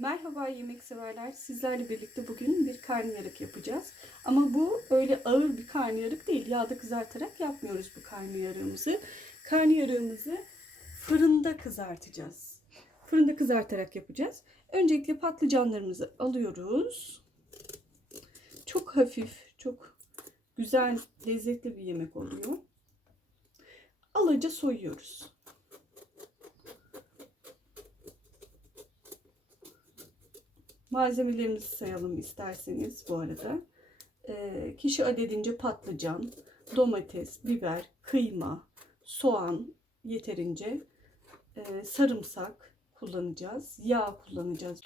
Merhaba yemek severler. Sizlerle birlikte bugün bir karnıyarık yapacağız. Ama bu öyle ağır bir karnıyarık değil. Yağda kızartarak yapmıyoruz bu karnıyarığımızı. Karnıyarığımızı fırında kızartacağız. Fırında kızartarak yapacağız. Öncelikle patlıcanlarımızı alıyoruz. Çok hafif, çok güzel, lezzetli bir yemek oluyor. Alaca soyuyoruz. Malzemelerimizi sayalım isterseniz bu arada. Ee, kişi adedince patlıcan, domates, biber, kıyma, soğan yeterince, ee, sarımsak kullanacağız, yağ kullanacağız.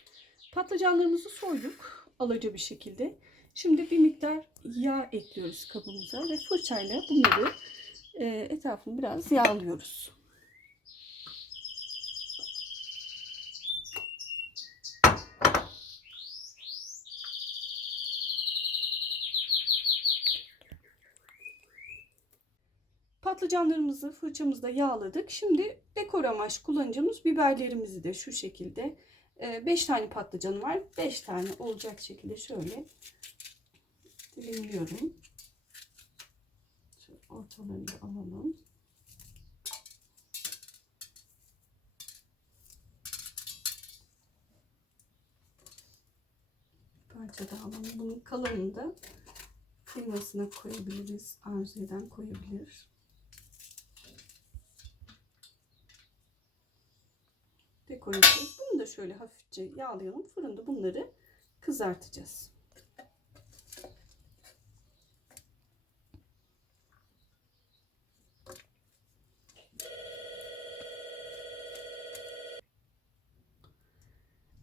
Patlıcanlarımızı soyduk alaca bir şekilde. Şimdi bir miktar yağ ekliyoruz kabımıza ve fırçayla bunları e, etrafını biraz yağlıyoruz. Patlıcanlarımızı fırçamızda yağladık. Şimdi dekor amaç kullanacağımız biberlerimizi de şu şekilde 5 tane patlıcanı var. 5 tane olacak şekilde şöyle dilimliyorum. Şöyle ortalarını da alalım. Parça daha alalım. Bunun kalanını da kıymasına koyabiliriz. Arzu eden koyabilir. Edeceğiz. Bunu da şöyle hafifçe yağlayalım. Fırında bunları kızartacağız.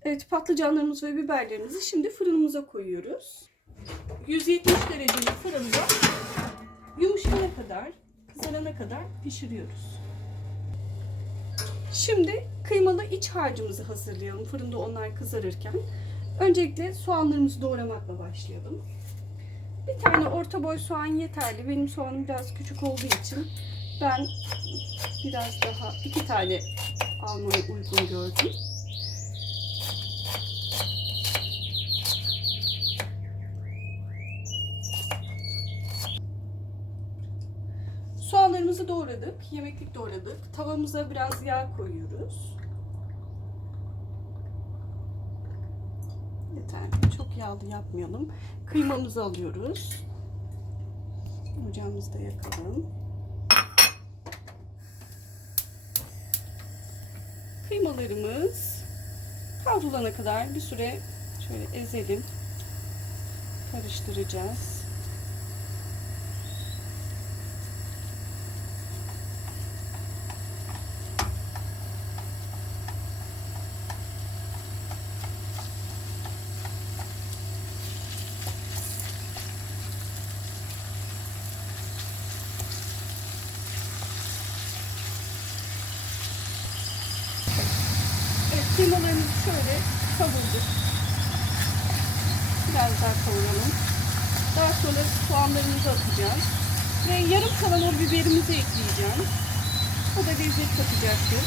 Evet patlıcanlarımız ve biberlerimizi şimdi fırınımıza koyuyoruz. 170 derecelik fırında yumuşayana kadar, kızarana kadar pişiriyoruz. Şimdi kıymalı iç harcımızı hazırlayalım fırında onlar kızarırken. Öncelikle soğanlarımızı doğramakla başlayalım. Bir tane orta boy soğan yeterli. Benim soğanım biraz küçük olduğu için ben biraz daha iki tane almayı uygun gördüm. Soğanlarımızı doğradık. Yemeklik doğradık. Tavamıza biraz yağ koyuyoruz. Yeterli. Çok yağlı yapmayalım. Kıymamızı alıyoruz. Ocağımızı da yakalım. Kıymalarımız kavrulana kadar bir süre şöyle ezelim. Karıştıracağız. Evet, kıymalarımızı şöyle kavurduk. Biraz daha kavuralım. Daha sonra soğanlarımızı atacağız. Ve yarım kalan o biberimizi ekleyeceğim. O da lezzet katacaktır.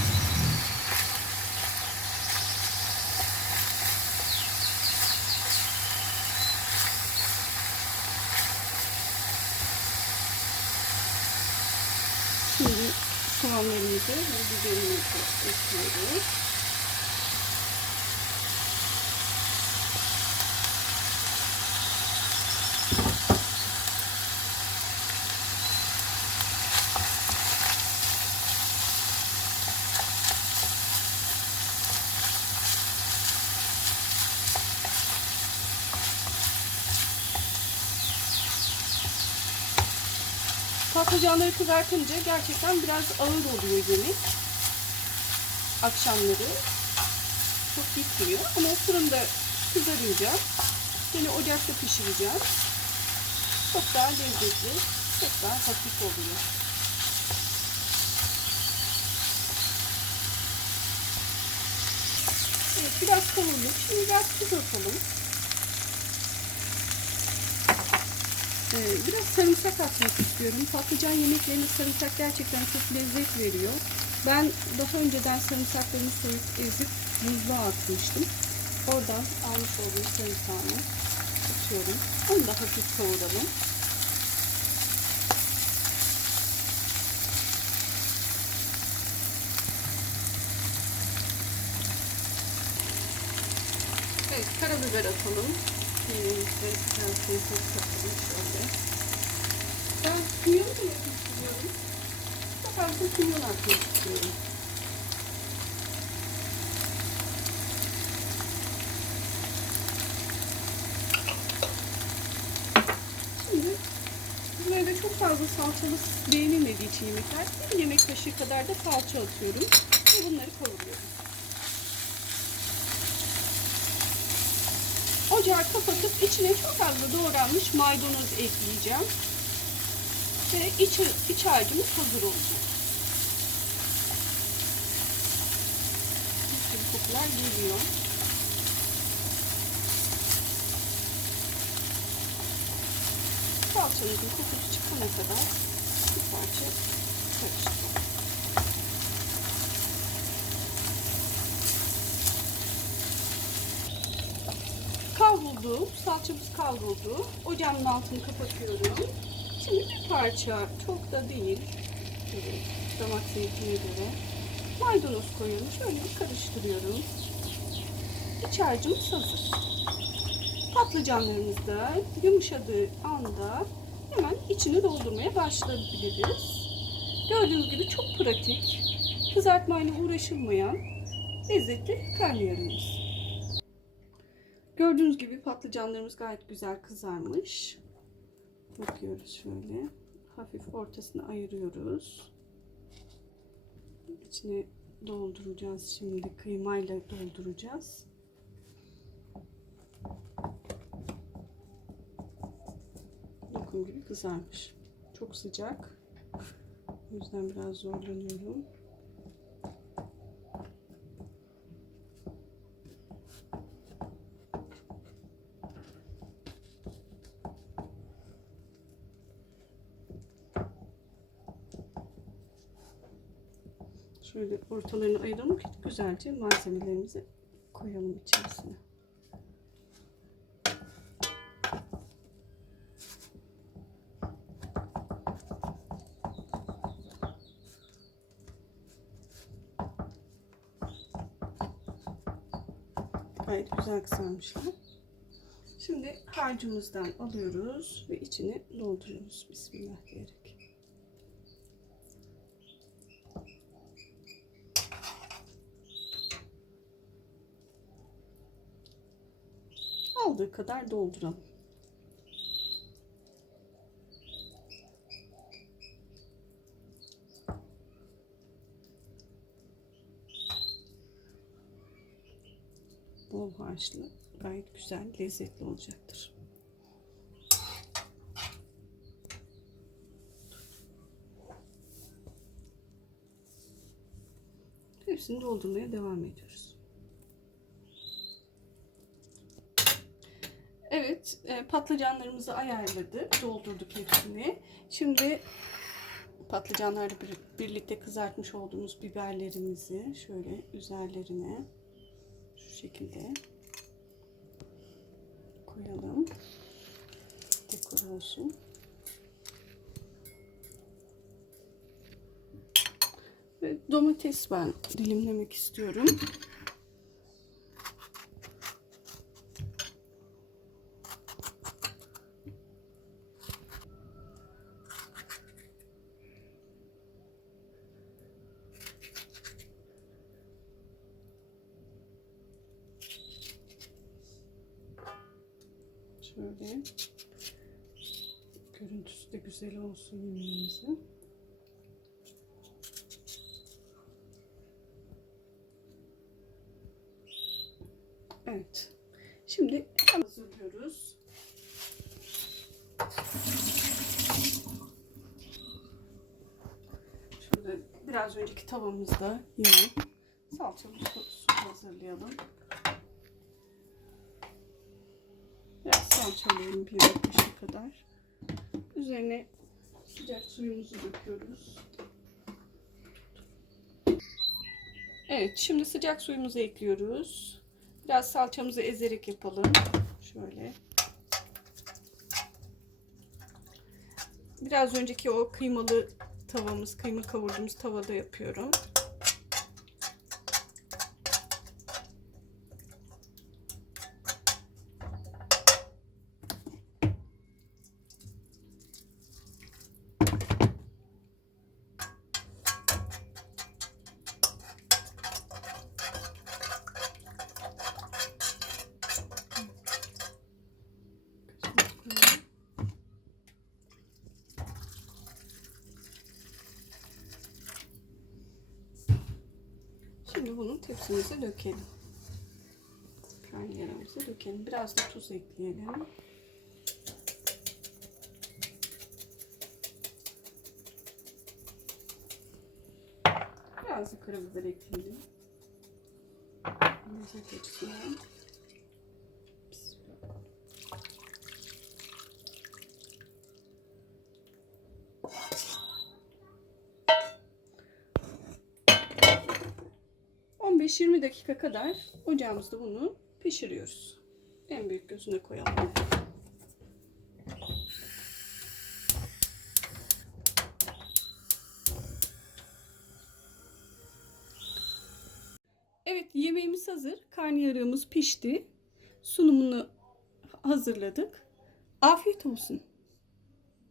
Şimdi soğanlarımızı ve biberimizi ekliyoruz. Patlıcanları kızartınca gerçekten biraz ağır oluyor yemek. Akşamları çok bitmiyor ama fırında kızarınca yine ocakta pişireceğim. Çok daha lezzetli, çok daha hafif oluyor. Evet, biraz kavurduk. Şimdi biraz tuz atalım. Biraz sarımsak atmak istiyorum. Patlıcan yemeklerine sarımsak gerçekten çok lezzet veriyor. Ben daha önceden sarımsaklarını soyup ezip buzluğa atmıştım. Oradan almış olduğum sarımsağını atıyorum. Onu da hafif kavuralım. Evet, karabiber atalım. Şimdi böyle çok fazla salçalı beğenilmediği için yemekler bir yemek kaşığı kadar da salça atıyorum ve bunları kavuruyorum. Ocağı kapatıp içine çok fazla doğranmış maydanoz ekleyeceğim. Ve iç, iç harcımız hazır olacak. Gibi kokular geliyor. Salçamızın kokusu çıkana kadar bir parça karıştıralım. Kavruldu, salçamız kavruldu. Ocağın altını kapatıyorum. Şimdi bir parça, çok da değil, evet, damak zevkine göre maydanoz koyuyorum. Şöyle bir karıştırıyorum. İç harcımız hazır. Patlıcanlarımız da yumuşadığı anda hemen içini doldurmaya başlayabiliriz. Gördüğünüz gibi çok pratik, kızartmayla uğraşılmayan lezzetli karnıyarımız. Gördüğünüz gibi patlıcanlarımız gayet güzel kızarmış. Bakıyoruz şöyle. Hafif ortasını ayırıyoruz. İçine dolduracağız şimdi. Kıymayla dolduracağız. Lokum gibi kızarmış. Çok sıcak. O yüzden biraz zorlanıyorum. Şöyle ortalarını ayıralım ki güzelce malzemelerimizi koyalım içerisine. Gayet güzel kızarmışlar. Şimdi harcımızdan alıyoruz ve içine dolduruyoruz. Bismillah diyerek. Aldığı kadar dolduralım. Bol harçlı gayet güzel, lezzetli olacaktır. Hepsini doldurmaya devam ediyoruz. Evet, e, patlıcanlarımızı ayarladık, doldurduk hepsini. Şimdi patlıcanlarla bir, birlikte kızartmış olduğumuz biberlerimizi şöyle üzerlerine şu şekilde koyalım. Dekor olsun. Ve domates ben dilimlemek istiyorum. Şöyle görüntüsü de güzel olsun yemeğimizin. Evet. Şimdi hazırlıyoruz. Şurada biraz önceki tavamızda yine su hazırlayalım. Salçalayalım bir kaşığı kadar. Üzerine sıcak suyumuzu döküyoruz. Evet, şimdi sıcak suyumuzu ekliyoruz. Biraz salçamızı ezerek yapalım. Şöyle. Biraz önceki o kıymalı tavamız, kıyma kavurduğumuz tavada yapıyorum. Şimdi bunu tepsimize dökelim. Karnıyarımızı dökelim. Biraz da tuz ekleyelim. Biraz da karabiber ekleyelim. Lezzet açısından. Bismillah. 15-20 dakika kadar ocağımızda bunu pişiriyoruz. En büyük gözüne koyalım. Evet yemeğimiz hazır. Karnıyarığımız pişti. Sunumunu hazırladık. Afiyet olsun.